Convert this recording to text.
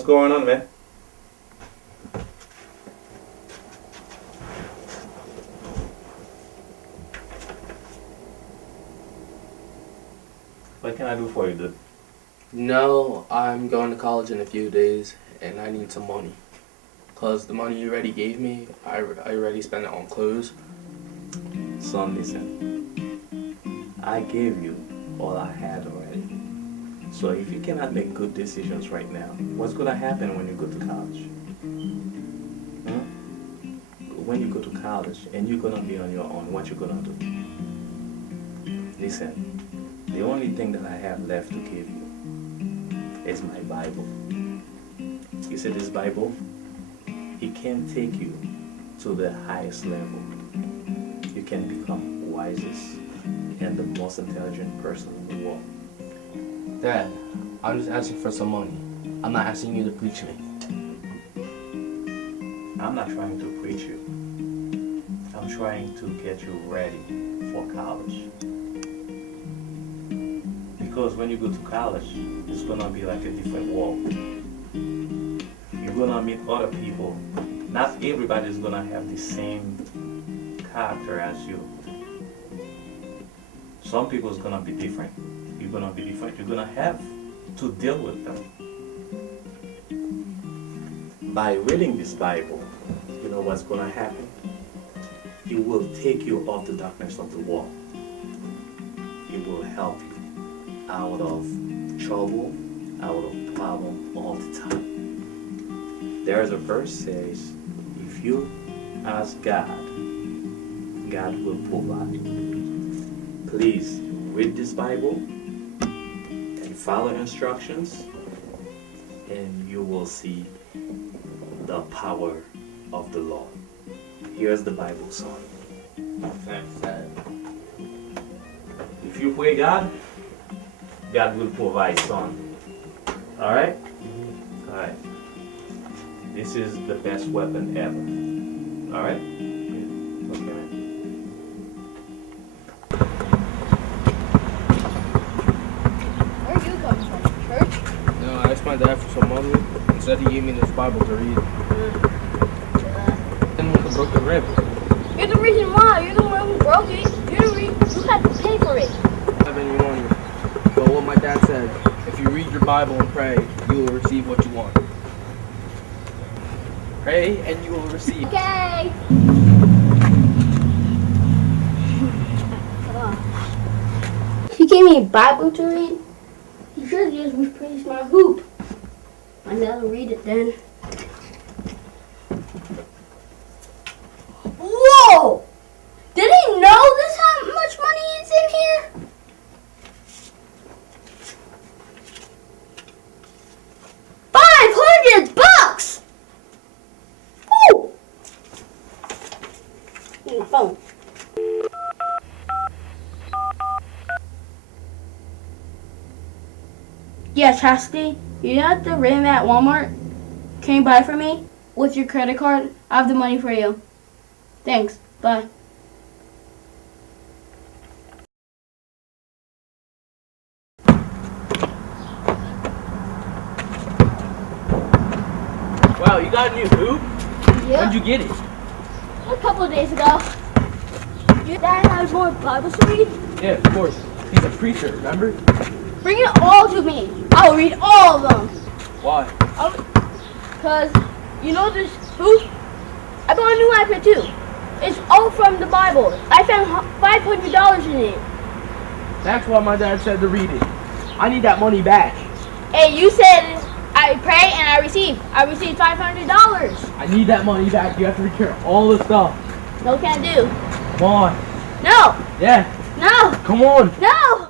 what's going on, man? What can I do for you, dude? No, I'm going to college in a few days, and I need some money. Cause the money you already gave me, I already spent it on clothes. Son, listen. I gave you all I had already. So if you cannot make good decisions right now, what's gonna happen when you go to college? Huh? When you go to college and you're gonna be on your own, what you gonna do? Listen, the only thing that I have left to give you is my Bible. You see this Bible? It can take you to the highest level. You can become wisest and the most intelligent person in the world. Dad, I'm just asking for some money. I'm not asking you to preach me. I'm not trying to preach you. I'm trying to get you ready for college. Because when you go to college, it's gonna be like a different world. You're gonna meet other people. Not everybody's gonna have the same character as you. Some people's gonna be different. You're gonna be different. You're gonna have to deal with them. By reading this Bible, you know what's gonna happen? It will take you off the darkness of the world. It will help you out of trouble, out of problem all the time. There's a verse says, if you ask God, God will provide. Please read this Bible and follow instructions, and you will see the power of the Lord. Here's the Bible, son. Thanks, Dad. If you pray God, God will provide, son. Alright? Alright. This is the best weapon ever. Alright? Okay, man. Where are you coming from? Church? No, I asked my dad for some money. Instead, he gave me this Bible to read. And with the broken rib. You're the reason why. You're the one who broke it. You had to pay for it. I don't have any money. But what my dad said, if you read your Bible and pray, you will receive what you want. Pray and you will receive. Okay. He gave me a Bible to read. He should have just replaced my hoop. I never read it then. Whoa! Did he know this how much money is in here? $500! Woo! Need my phone. Yes, Chastity, you know the rim at Walmart? Can you buy it for me? With your credit card? I have the money for you. Thanks. Bye. Wow, you got a new hoop? Yeah. When'd you get it? A couple of days ago. Your dad has more Bibles to read? Yeah, of course. He's a preacher, remember? Bring it all to me. I will read all of them. Why? Because, you know this hoop? I bought a new iPad too. It's all from the Bible. I found $500 in it. That's why my dad said to read it. I need that money back. Hey, you said I pray and I receive. I received $500. I need that money back. You have to return all the stuff. No, can't do. Come on. No, Yeah. no, Come on. no.